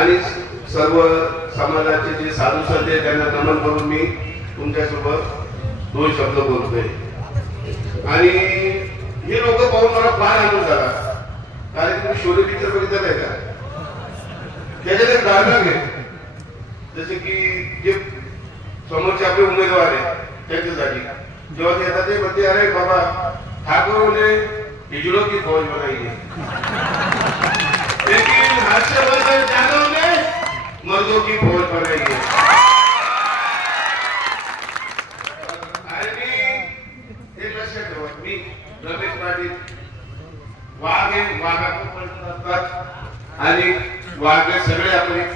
आणि सर्व समाजाचे जे साधू संत आहेत त्यांना नमन करून मी तुमच्यासोबत दोन शब्द बोलतोय. आणि हे लोक पाहून मला फार आनंद झाला. कारण तुम्ही शोले पिक्चर बघितलं आहे का? त्याच्यात एक डायलॉग आहे जसे की जे समोरचे आपले उमेदवार आहे त्यांच्यासाठी. जेव्हा ते येतात ते म्हणते अरे बाबा ठाकूर म्हणजे हिजड़ों की फौज बनाई लेकिन हर्षवर्धन यादव ने मर्दों की फौज बनाई है आणि लक्षात ठेवा मी रमेश पाटील वाघ हे पण असतात आणि वाघ सगळे आपण एक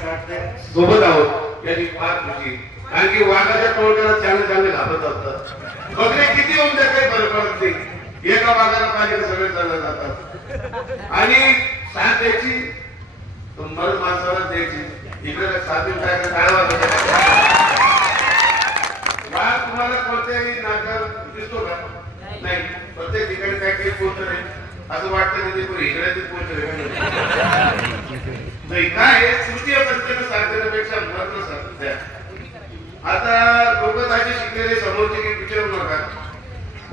सोबत आहोत याची फार खुशी कारण की वाघाच्या टोळक्याला चांगले चांगले घाबरत असतात. बकरे किती होऊन काही फरक पडत नाही. एका वाघाला पाहिजे सगळे चालत जातात. आणि साथ द्यायची तर माणसाला द्यायची. इकडे साथी काय काय वाजत वाघ तुम्हाला कोणत्याही नाकार दिसतो का? नाही. प्रत्येक ठिकाणी काय काही पोहोचत नाही. असं वाटतं की ते इकडे ते पोहोचत नाही काय आहे? तृतीय पंथानं सांगण्यापेक्षा महत्त्व सांगत द्या. आता लोक त्याचे शिकलेले समोरचे काही विचारू नका.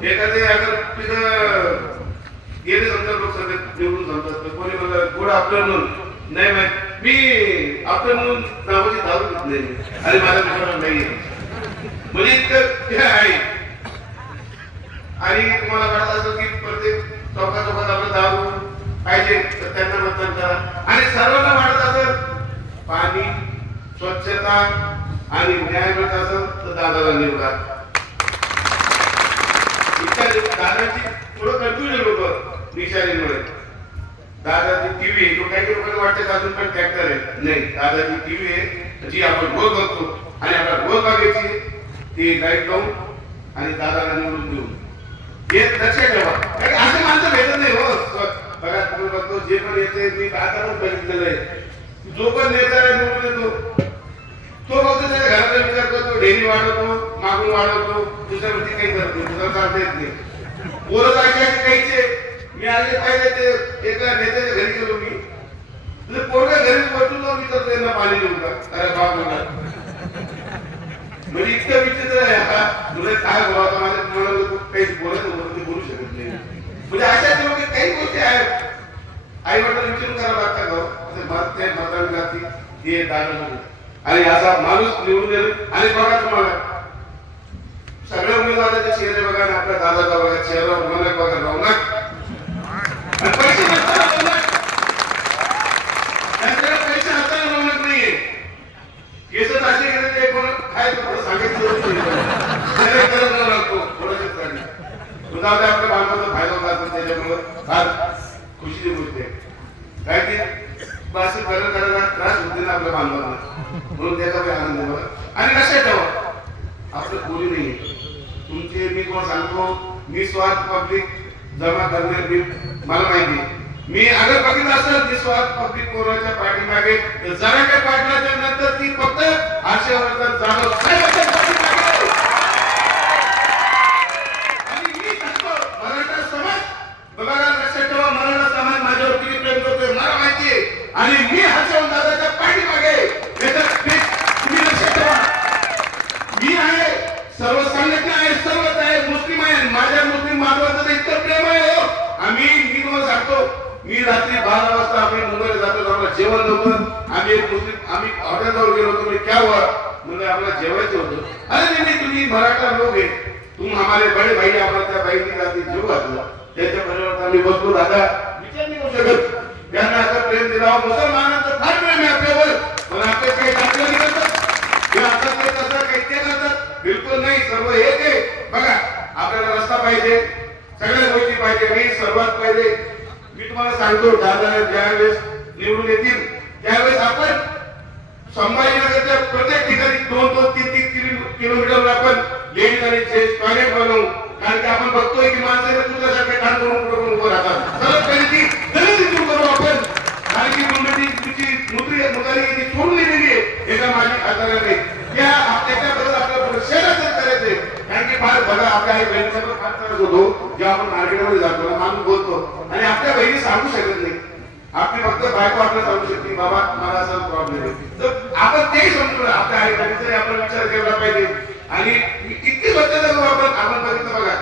एखादे अगर तिथं गेले समजा लोकसभेत निवडून समजा तर कोणी मला गुड आफ्टरनून नाही माहीत मी आफ्टरनून नावाची दारू घेत नाही आणि माझ्या मित्राला नाही म्हणजे इतकं हे आहे. आणि तुम्हाला वाटत असं की प्रत्येक चौका चौकात आपलं दारू पाहिजे तर त्यांना मतदान करा. आणि सर्वांना वाटत असेल पाणी स्वच्छता आणि न्याय मिळत असेल तर दादाला निवडा इतक्या दादाची थोडं कन्फ्युजन होतं निशाणीमुळे दादाची टीव्ही आहे तो काही लोकांना वाटतं का अजून पण ट्रॅक्टर आहे नाही दादाची टीव्ही आहे जी आपण रोज बघतो. आणि आपल्याला रोज बघायची ती लाइट लावून आणि दादाला निवडून देऊन. हे लक्षात ठेवा. कारण असे माणसं भेटत नाही हो. बघा तुम्ही बघतो जे पण येते मी दादावर बघितलेलं आहे. जो पण नेता निवडून येतो तो फक्त त्याच्या घराचा विचार करतो डेअरी वाढवतो मागून वाढवतो दुसऱ्यावरती काही करत नाही दुसरा चालता येत नाही. बोलत आहे काहीचे. मी आले पाहिजे ते एका नेत्याच्या घरी गेलो मी. म्हणजे पोरगा घरी पोहोचलो मी तर त्यांना पाणी देऊ का अरे बाप म्हणा म्हणजे इतकं विचित्र आहे. आता तुला काय बोलावं माझ्या तुम्हाला काही बोलत होतं ते बोलू शकत नाही. म्हणजे अशा लोक काही गोष्टी आहेत. आई वडिलांना विचारून करा लागता गाव हो? असं मत ते मतदान जाती. हे दादा आणि असा माणूस निवडून येईल आणि बघा तुम्हाला. सगळ्या उमेदवाराचे चेहरे बघा आणि आपल्या दादाचा बघा. चेहरा उमेदवार बघा. रौनक. आणि पैसे नसताना रौनक त्यांच्याकडे पैसे असताना रौनक नाहीये केस असे गेले ते कोण काय करतो सांगितलं त्याने करत न लागतो थोडंसं करणे तुझा आपल्या आपल्या बांधवाचा फायदा होत असेल त्याच्यामुळं फार खुशीची गोष्ट आहे काय ते? बासी करत करायला त्रास होते ना आपल्या बांधवांना. म्हणून त्याचा काही आनंद आहे आणि लक्षात ठेवा आपलं कोणी नाही तुमचे मी कोण सांगतो निस्वार्थ पब्लिक जमा करणे मी मला माहिती मी अगर बघितलं असेल निस्वार्थ पब्लिक कोणाच्या पाठीमागे जरा काय पाठलाच्या नंतर ती फक्त आशेवर जाधव साहेबांच्या पाठीमागे आहे. आणि मी सांगतो मराठा समाज बघा लक्षात ठेवा मराठा समाज माझ्यावर किती प्रेम करतोय मला माहिती आहे आणि मी हर्षवर्धन दादाच्या पाठीमागे आहे. याच्यात मी- तुम्ही लक्षात ठेवा मी आहे सर्व संघटना आहे सर्वच आहे मुस्लिम आहे माझ्या मुस्लिम बांधवांचं इतकं प्रेम आहे हो. आम्ही मी तुम्हाला सांगतो मी रात्री बारा वाजता आम्ही मुंबईला जातो आम्हाला जेवण नव्हतं. आम्ही एक मुस्लिम आम्ही हॉटेलवर गेलो होतो मी क्या हुआ? म्हणजे आम्हाला जेवायचं होतं. अरे नाही, तुम्ही मराठा लोक आहे. तुम हमारे बडे भाई आम्हाला त्या बाईंनी रात्री जेव घातलं. त्याच्या परिवारात आम्ही बसलो दादा विचार नाही करू शकत. त्यांना असं प्रेम दिला. मुसलमानांचं फार प्रेम आहे आपल्यावर पण आपले काही टाकलं नाही करतात किंवा आता ते तसं काही ते करतात बिलकुल नाही सर्व हेच आहे बघा आपल्याला रस्ता पाहिजे सगळ्या गोष्टी पाहिजे मी सर्वात पहिले मी तुम्हाला सांगतो दादा ज्यावेळेस निवडून येतील. त्यावेळेस आपण संभाजीनगरच्या प्रत्येक ठिकाणी दोन दोन तीन तीन किलोमीटरवर आपण लेडीज आणि जेंट्स टॉयलेट बनवू. कारण की आपण बघतोय की माणसाने तुझ्यासारखे काम करून कुठं करून उभं राहतात. करू आपण. कारण की मुंबईची तुझी मुद्री ती सोडून दिलेली आहे एका माझी आजाराने त्या त्याच्याबद्दल आपल्याला शेअरच करायचंय कारण की फार बघा आपल्या आई बहिणीचा फार त्रास होतो. जेव्हा आपण मार्केटमध्ये जातो माणूस बोलतो. आणि आपल्या बहिणी सांगू शकत नाही. आपली फक्त बायको आपल्याला सांगू शकते बाबा मला असा प्रॉब्लेम आहे. तर आपण तेही समजून आपल्या आई वडिलांचा आपण विचार केला पाहिजे. आणि मी किती स्वच्छता करू आपण आपण बघितलं बघा.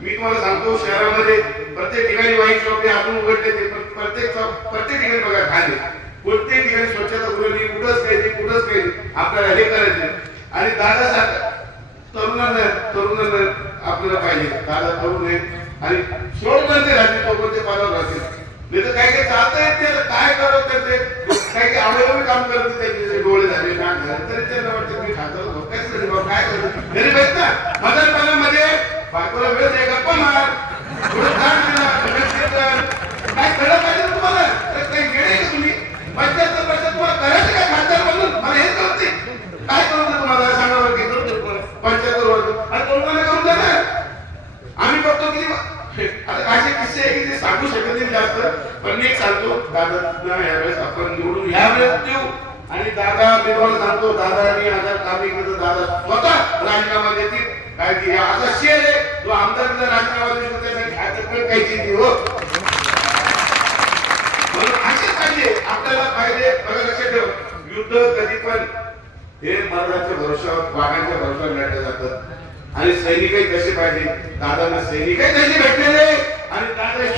मी तुम्हाला सांगतो शहरामध्ये प्रत्येक ठिकाणी वाईट शॉप हे आपण उघडले ते पण प्रत्येक प्रत्येक ठिकाणी बघा खाली. कोणत्याही ठिकाणी स्वच्छता उघडली कुठंच काही कुठंच काही आपल्याला हे करायचं आणि दादा सारखं तरुणांना तरुणांना आपल्याला पाहिजे. दादा तरुण आहे आणि सोडून ते राहतील तोपर्यंत कोणते पालक राहतील. नाही तर काही काही चालता येत नाही काय करत त्याचे? काही काही अवयवी काम करत त्याचे डोळे झाले नाक झाले. तरी त्यांना वाटतं मी खातो. काहीच नाही काय करतो गरीब आहेत ना म्हातारपणामध्ये बायकोला वेळ नाही गप्पा मार थोडं झाड दिला, थोडं कीर्तन. काय कळलं पाहिजे ना तुम्हाला अरे काही वेळ आहे का तुम्ही पंच्याहत्तर वर्षात तुम्हाला करायचं काय खासदार म्हणून मला हे कळत नाही काय करू दे तुम्हाला सांगा बरं की करू दे पंच्याहत्तर वर्ष अरे तुम्हाला करून द्या ना आम्ही बघतो की आता असे किस्से आहे की ते सांगू शकत नाही जास्त पण मी एक सांगतो यावेळेस आपण निवडून यावेळेस देऊ. आणि दादा मी तुम्हाला सांगतो दादा आणि आता कामी करतो दादा स्वतः राजीनामा देतील. काय की हा असा शेर आहे. जो आमदारचा राजीनामा देऊ शकतो त्यासाठी आता पण काही चिंती हो. म्हणून असे पाहिजे. आपल्याला पाहिजे. बघा लक्षात ठेव. युद्ध कधी पण हे मरणाच्या भरोशावर वाघांच्या भरोशावर लढले जातात आणि सैनिकही कसे पाहिजे. दादांना सैनिकही तसे भेटलेले. आणि दादा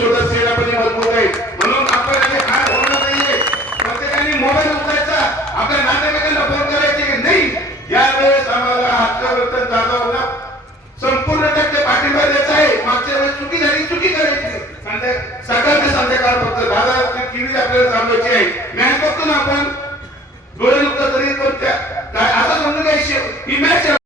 करायची संध्या ते संध्याकाळ फक्त. दादा टीव्ही आपल्याला चालवायची आहे. मॅच बघतो ना आपण. डोळे नुकतं तरी पण त्या काय असं समजून काय ही मॅच